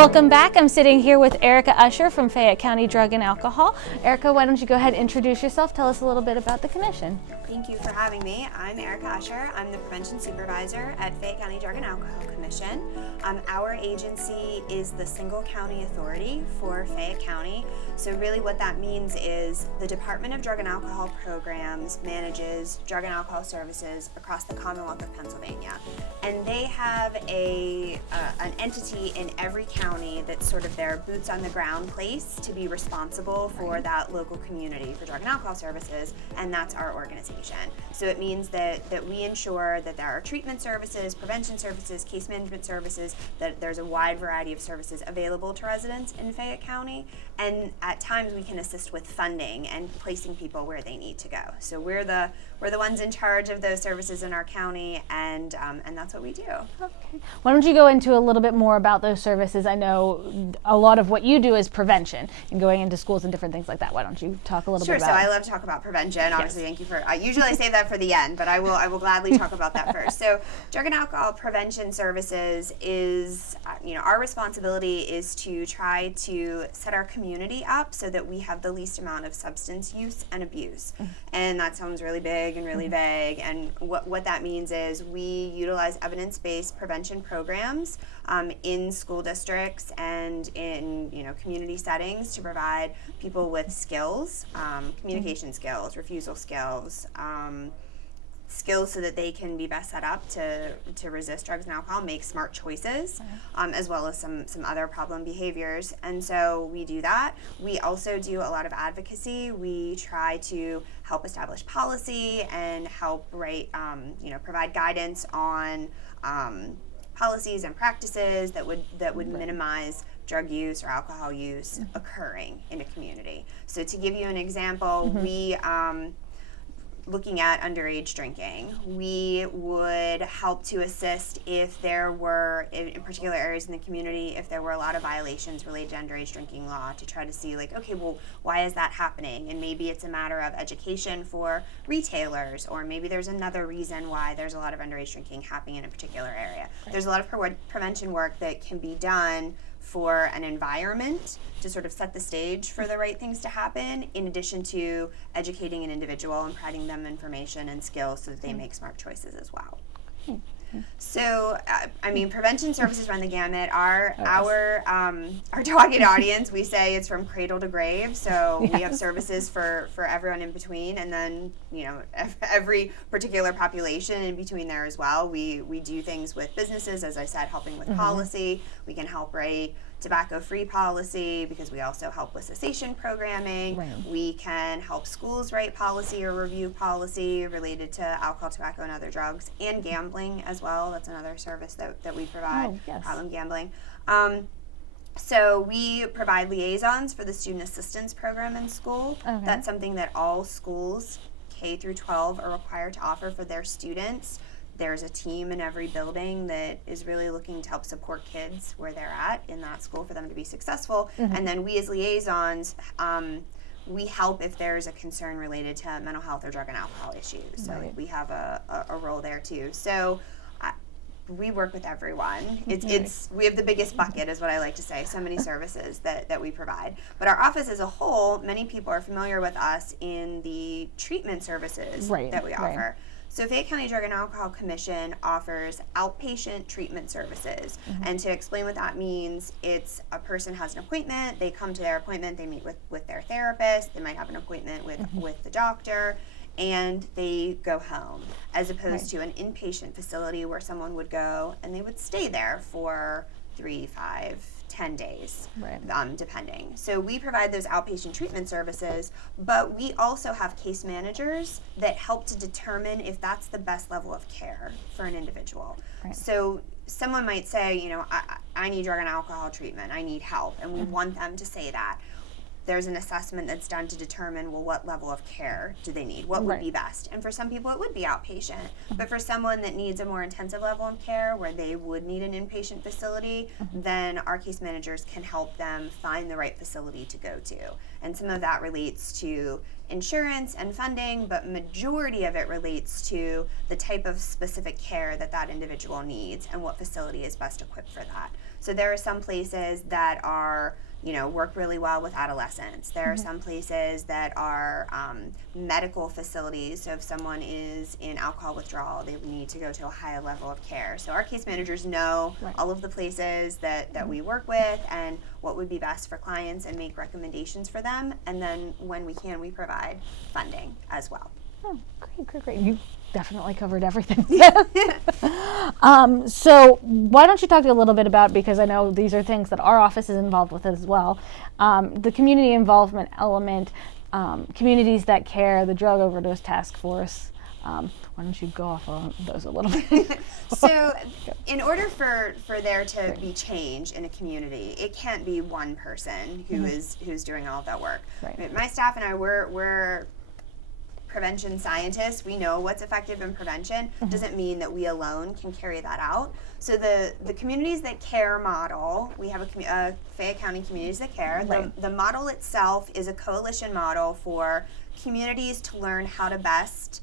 Welcome back. I'm sitting here with Erica Usher from Fayette County Drug and Alcohol. Erica, why don't you go ahead and introduce yourself? Tell us a little bit about the commission. Thank you for having me. I'm Erica Usher. I'm the Prevention Supervisor at Fayette County Drug and Alcohol Commission. Our agency is the single county authority for Fayette County. So really what that means is the Department of Drug and Alcohol Programs manages drug and alcohol services across the Commonwealth of Pennsylvania. And they have an entity in every county that's sort of their boots on the ground place to be responsible for that local community for drug and alcohol services, and that's our organization. So it means that we ensure that there are treatment services, prevention services, case management services, that there's a wide variety of services available to residents in Fayette County, and at times we can assist with funding and placing people where they need to go. So we're the ones in charge of those services in our county, and that's what we do. Okay. Why don't you go into a little bit more about those services? I know a lot of what you do is prevention and going into schools and different things like that. Why don't you talk a little bit about Sure, so I love to talk about prevention. Obviously, Thank you for, usually I save that for the end, but I will gladly talk about that first. So drug and alcohol prevention services is, our responsibility is to try to set our community up so that we have the least amount of substance use and abuse. And that sounds really big and really vague, and what that means is we utilize evidence-based prevention programs in school districts and in community settings to provide people with skills, communication skills, refusal skills, skills so that they can be best set up to resist drugs and alcohol, make smart choices, as well as some other problem behaviors. And so we do that. We also do a lot of advocacy. We try to help establish policy and help provide guidance on policies and practices that would minimize drug use or alcohol use occurring in a community. So to give you an example, we looking at underage drinking, we would help to assist if there were, in particular areas in the community, if there were a lot of violations related to underage drinking law, to try to see okay, well, why is that happening? And maybe it's a matter of education for retailers, or maybe there's another reason why there's a lot of underage drinking happening in a particular area. There's a lot of prevention work that can be done for an environment to sort of set the stage for the right things to happen, in addition to educating an individual and providing them information and skills so that they make smart choices as well. So, prevention services run the gamut. Our target audience, we say it's from cradle to grave. So we have services for everyone in between, and then every particular population in between there as well. We do things with businesses, as I said, helping with policy. We can help write tobacco-free policy because we also help with cessation programming. We can help schools write policy or review policy related to alcohol, tobacco, and other drugs, and gambling as well. That's another service that we provide, problem gambling. So we provide liaisons for the student assistance program in school. That's something that all schools, K through 12, are required to offer for their students. There's a team in every building that is really looking to help support kids where they're at in that school for them to be successful. And then we as liaisons, we help if there's a concern related to mental health or drug and alcohol issues. So we have a role there too. So we work with everyone. We have the biggest bucket, is what I like to say. So many services that we provide. But our office as a whole, many people are familiar with us in the treatment services that we offer. So Fayette County Drug and Alcohol Commission offers outpatient treatment services. And to explain what that means, it's a person has an appointment, they come to their appointment, they meet with their therapist, they might have an appointment with the doctor, and they go home, as opposed to an inpatient facility where someone would go and they would stay there for 3, 5, 10 days, depending. So we provide those outpatient treatment services, but we also have case managers that help to determine if that's the best level of care for an individual. So someone might say, I need drug and alcohol treatment, I need help, and we want them to say that. There's an assessment that's done to determine, what level of care do they need? What would be best? And for some people, it would be outpatient. But for someone that needs a more intensive level of care, where they would need an inpatient facility, then our case managers can help them find the right facility to go to. And some of that relates to insurance and funding, but majority of it relates to the type of specific care that that individual needs and what facility is best equipped for that. So there are some places that are, work really well with adolescents. There are some places that are medical facilities. So if someone is in alcohol withdrawal, they need to go to a higher level of care. So our case managers know all of the places that we work with and what would be best for clients and make recommendations for them. And then when we can, we provide funding as well. Oh, great. You definitely covered everything. So why don't you talk a little bit about, because I know these are things that our office is involved with as well, the community involvement element, communities that care, the drug overdose task force. Why don't you go off on those a little bit? So in order for there to be change in a community, it can't be one person who's doing all of that work. Right. My staff and I, we're prevention scientists. We know what's effective in prevention. Doesn't mean that we alone can carry that out. So the communities that care model, we have a Fayette County Communities That Care. The model itself is a coalition model for communities to learn how to best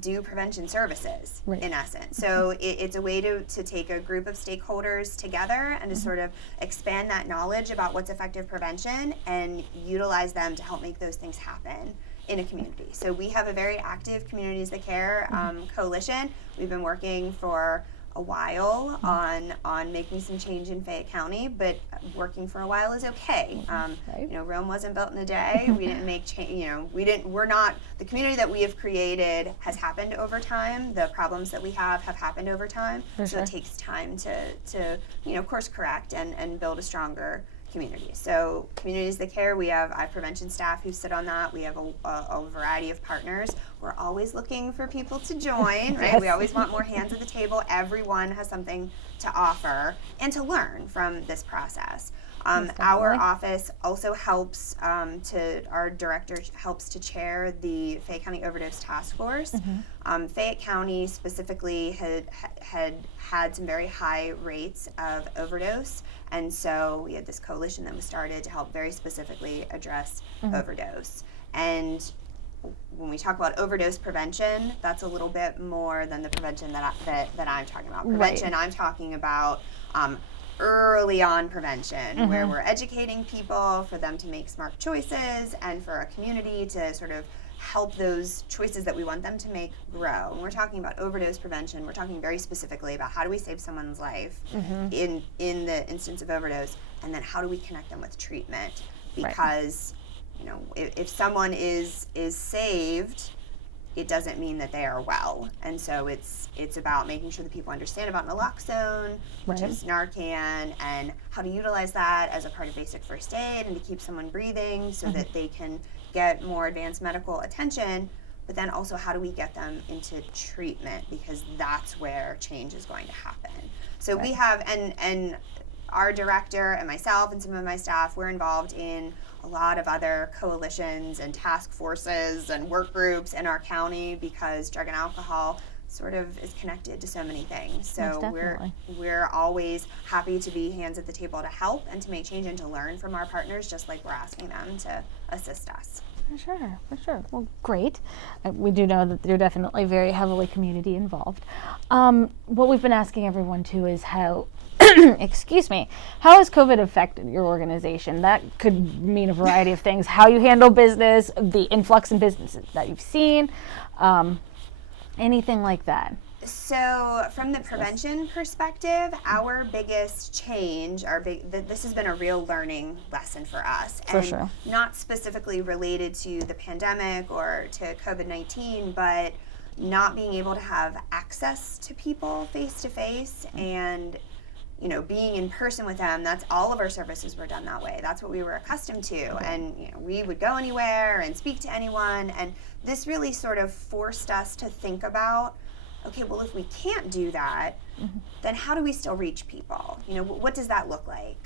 do prevention services, in essence. So it's a way to take a group of stakeholders together and to sort of expand that knowledge about what's effective prevention and utilize them to help make those things happen in a community. So we have a very active Communities That Care coalition. We've been working for a while on making some change in Fayette County, but working for a while is okay. Rome wasn't built in a day. We didn't make change. The community that we have created has happened over time. The problems that we have happened over time. So it takes time to course correct and build a stronger community. So Communities That Care, I have prevention staff who sit on that. We have a variety of partners. We're always looking for people to join, right? We always want more hands at the table. Everyone has something to offer and to learn from this process. Our office also helps our director helps to chair the Fayette County Overdose Task Force. Fayette County specifically had some very high rates of overdose, and so we had this coalition that was started to help very specifically address overdose. And when we talk about overdose prevention, that's a little bit more than the prevention that I'm talking about. Prevention, I'm talking about early on prevention, where we're educating people for them to make smart choices and for our community to sort of help those choices that we want them to make grow. When we're talking about overdose prevention, we're talking very specifically about how do we save someone's life in the instance of overdose, and then how do we connect them with treatment? Because if someone is saved, it doesn't mean that they are well. And so it's about making sure that people understand about naloxone, which is Narcan, and how to utilize that as a part of basic first aid and to keep someone breathing so that they can get more advanced medical attention. But then also, how do we get them into treatment? Because that's where change is going to happen. So we have, and our director and myself and some of my staff, we're involved in a lot of other coalitions and task forces and work groups in our county because drug and alcohol sort of is connected to so many things. So we're always happy to be hands at the table to help and to make change and to learn from our partners, just like we're asking them to assist us. For sure. Well, great. We do know that you're definitely very heavily community involved. What we've been asking everyone too is how excuse me, how has COVID affected your organization? That could mean a variety of things. How you handle business, the influx in businesses that you've seen, anything like that. So from the prevention perspective, our biggest change, this has been a real learning lesson for us. And not specifically related to the pandemic or to COVID-19, but not being able to have access to people face to face and being in person with them. That's all of our services were done that way. That's what we were accustomed to. And we would go anywhere and speak to anyone. And this really sort of forced us to think about, okay, well, if we can't do that, then how do we still reach people? What does that look like?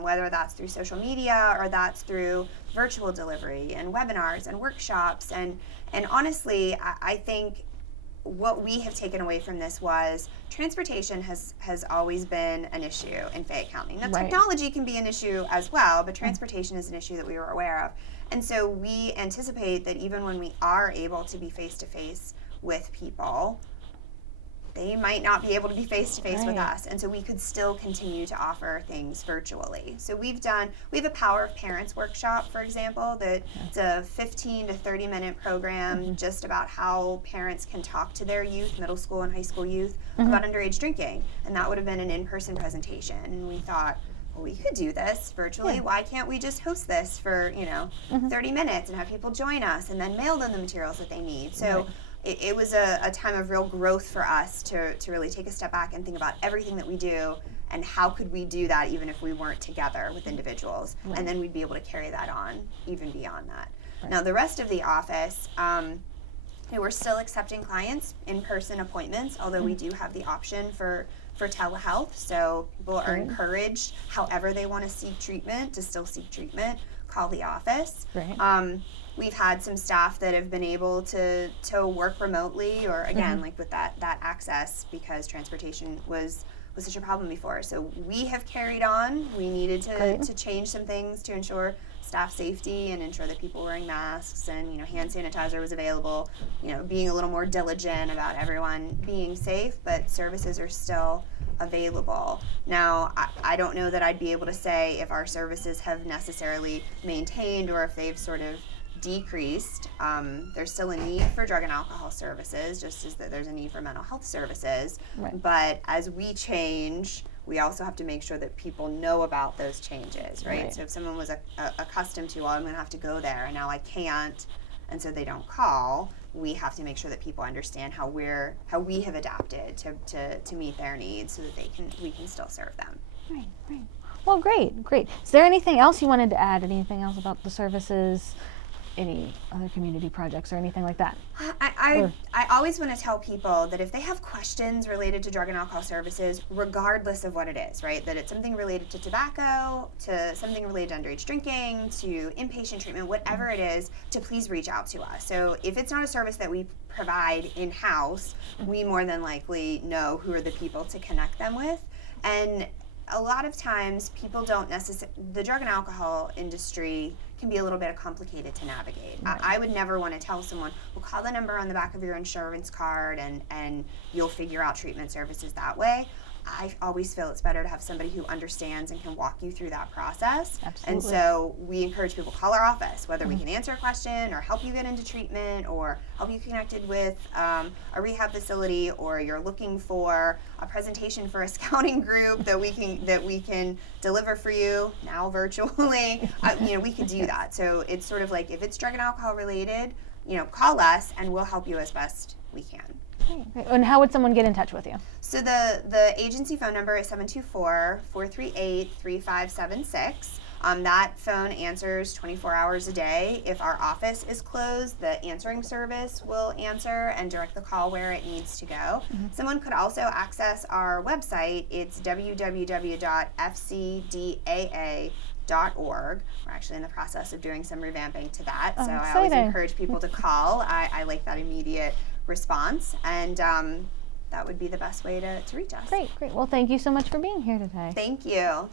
Whether that's through social media or that's through virtual delivery and webinars and workshops. And honestly, I think what we have taken away from this was transportation has always been an issue in Fayette County. Now, technology can be an issue as well, but transportation is an issue that we were aware of. And so we anticipate that even when we are able to be face-to-face with people, they might not be able to be face-to-face with us. And so we could still continue to offer things virtually. So we have a Power of Parents workshop, for example, it's a 15 to 30 minute program just about how parents can talk to their youth, middle school and high school youth, about underage drinking. And that would have been an in-person presentation. And we thought, well, we could do this virtually. Why can't we just host this for, 30 minutes and have people join us and then mail them the materials that they need? So it was a time of real growth for us to really take a step back and think about everything that we do and how could we do that even if we weren't together with individuals. And then we'd be able to carry that on even beyond that. Now, the rest of the office, we're still accepting clients, in-person appointments, although we do have the option for telehealth. So people are encouraged, however they want to seek treatment, to still seek treatment, call the office. We've had some staff that have been able to work remotely, or again, like with that access, because transportation was such a problem before. So we have carried on. We needed to change some things to ensure staff safety and ensure that people were wearing masks and hand sanitizer was available. Being a little more diligent about everyone being safe, but services are still available. Now, I don't know that I'd be able to say if our services have necessarily maintained or if they've sort of decreased. There's still a need for drug and alcohol services, just as that there's a need for mental health services. But as we change, we also have to make sure that people know about those changes, right? So if someone was accustomed to, well, I'm going to have to go there, and now I can't, and so they don't call, we have to make sure that people understand how we have adapted to meet their needs so that we can still serve them. Right. Well, great. Is there anything else you wanted to add? Anything else about the services? Any other community projects or anything like that? I always want to tell people that if they have questions related to drug and alcohol services, regardless of what it is, right, that it's something related to tobacco, to something related to underage drinking, to inpatient treatment, whatever it is, to please reach out to us. So if it's not a service that we provide in-house, we more than likely know who are the people to connect them with. And a lot of times people don't the drug and alcohol industry can be a little bit complicated to navigate. I would never want to tell someone, well, call the number on the back of your insurance card and you'll figure out treatment services that way. I always feel it's better to have somebody who understands and can walk you through that process. Absolutely. And so we encourage people to call our office, whether we can answer a question or help you get into treatment or help you connected with a rehab facility, or you're looking for a presentation for a scouting group that we can deliver for you now virtually. We can do that. So it's sort of like, if it's drug and alcohol related, call us and we'll help you as best we can. Great. And how would someone get in touch with you? So the agency phone number is 724-438-3576. That phone answers 24 hours a day. If our office is closed, the answering service will answer and direct the call where it needs to go. Someone could also access our website. It's www.fcdaa.org. We're actually in the process of doing some revamping to that. So I always encourage people to call. I like that immediate response, and that would be the best way to reach us. Great. Well, thank you so much for being here today. Thank you.